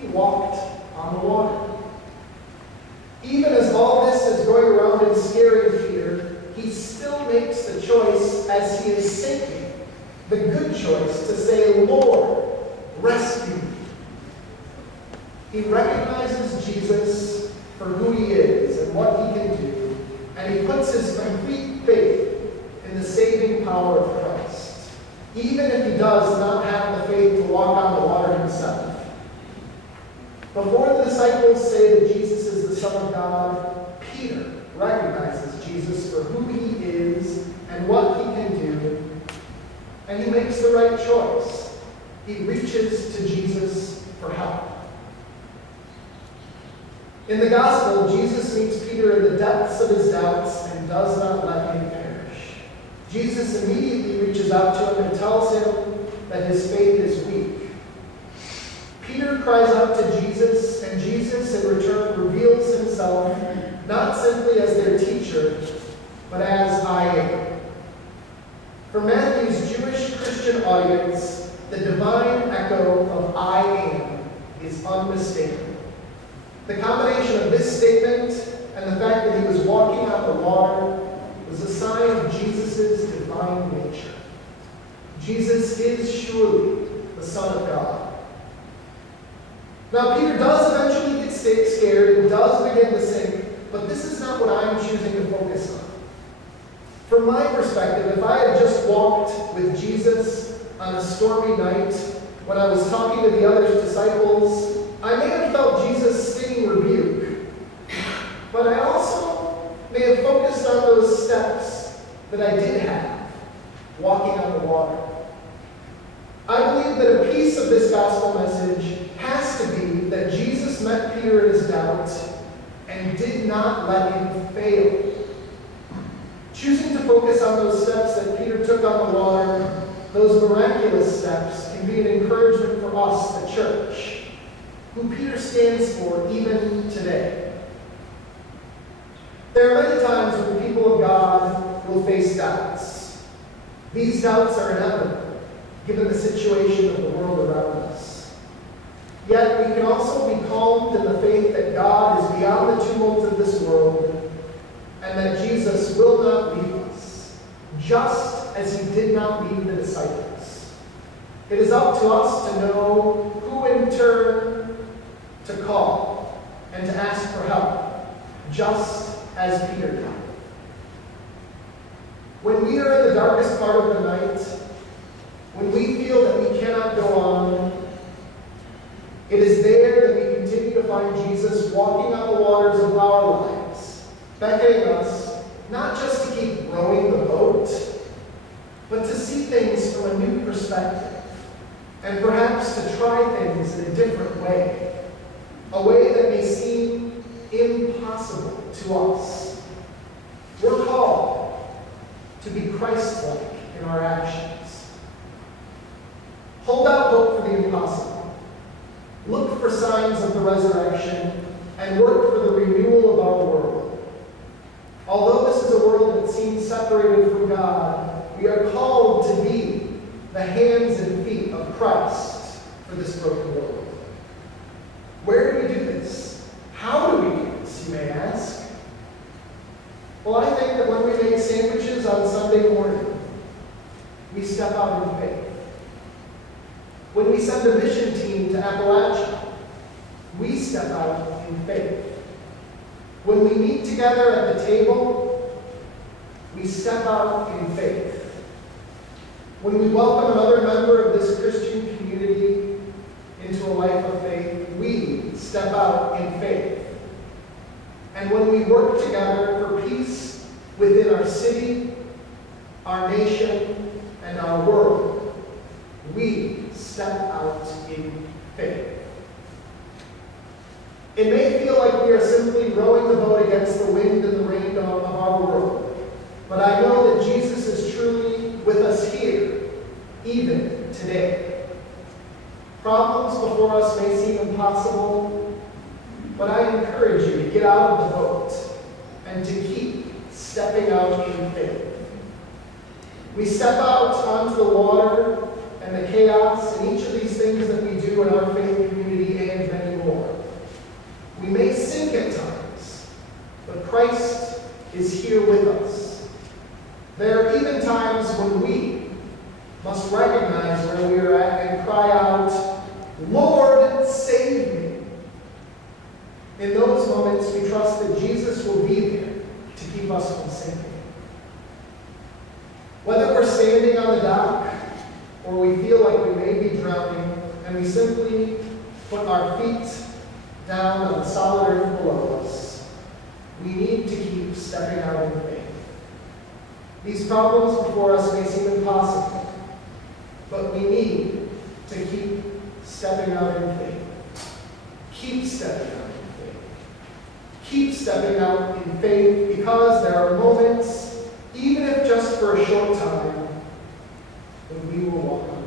He walked on the water. Even as all this is going around and scaring Peter, he still makes the choice as he is sinking, the good choice to say, Lord, rescue me. He recognizes Jesus for who he is and what he can do, and he puts his complete faith in the saving power of Christ, even if he does not have the faith to walk on the water himself. Before the disciples say that Jesus is the Son of God, Peter recognizes Jesus for who he is and what he can do, and he makes the right choice. He reaches to Jesus for help. In the gospel, Jesus meets Peter in the depths of his doubts and does not let him perish. Jesus immediately reaches out to him and tells him that his faith is weak. Peter cries out to Jesus, and Jesus in return reveals himself not simply as their teacher, but as I am. For Matthew's Jewish Christian audience, the divine echo of I am is unmistakable. The combination of this statement and the fact that he was walking on the water was a sign of Jesus' divine nature. Jesus is surely the Son of God. Now, Peter does eventually get scared and does begin to sink, but this is not what I'm choosing to focus on. From my perspective, if I had just walked with Jesus on a stormy night when I was talking to the other disciples, I may have felt Jesus' stinging rebuke, but I also may have focused on those steps that I did have, walking on the water. I believe that a piece of this gospel message has to be that Jesus met Peter in his doubt and did not let him fail. Choosing to focus on those steps that Peter took on the water, those miraculous steps, can be an encouragement for us, the church, who Peter stands for even today. There are many times when people of God will face doubts. These doubts are inevitable, given the situation of the world around us. Yet we can also be calmed in the faith that God is beyond the tumult of this world, and that Jesus will not leave us, just as he did not leave the disciples. It is up to us to know who in turn to call and to ask for help, just as Peter did. When we are in the darkest part of the night, when we feel that we cannot go on, it is there that we continue to find Jesus walking on the waters of our lives, beckoning us not just to keep rowing the boat, but to see things from a new perspective, and perhaps to try things in a different way, a way that may seem impossible to us. We're called to be Christ-like in our actions. Hold out hope for the impossible. Look for signs of the resurrection and work for the renewal of our world. Although this is a world that seems separated from God, we are called to be the hands and feet of Christ for this broken world. Where do we do this? How do we do this, you may ask? Well, I think that when we make sandwiches on Sunday morning, we step out in faith. When we send a mission team to Appalachia, we step out in faith. When we meet together at the table, we step out in faith. When we welcome another member of this Christian community into a life of faith, we step out in faith. And when we work together for peace within our city, our nation, and our world, we step out in faith. It may feel like we are simply rowing the boat against the wind and the rain of our world, but I know that Jesus is truly with us here, even today. Problems before us may seem impossible, but I encourage you to get out of the boat and to keep stepping out in faith. We step out onto the water and the chaos and each of these things that we do in our faith community and many Lord, save me. In those moments, we trust that Jesus will be there to keep us from sinking. Whether we're standing on the dock or we feel like we may be drowning and we simply put our feet down on the solid earth below us, we need to keep stepping out in faith. These problems before us may seem impossible, but we need to keep stepping out in faith. Keep stepping out in faith. Keep stepping out in faith because there are moments, even if just for a short time, when we will walk on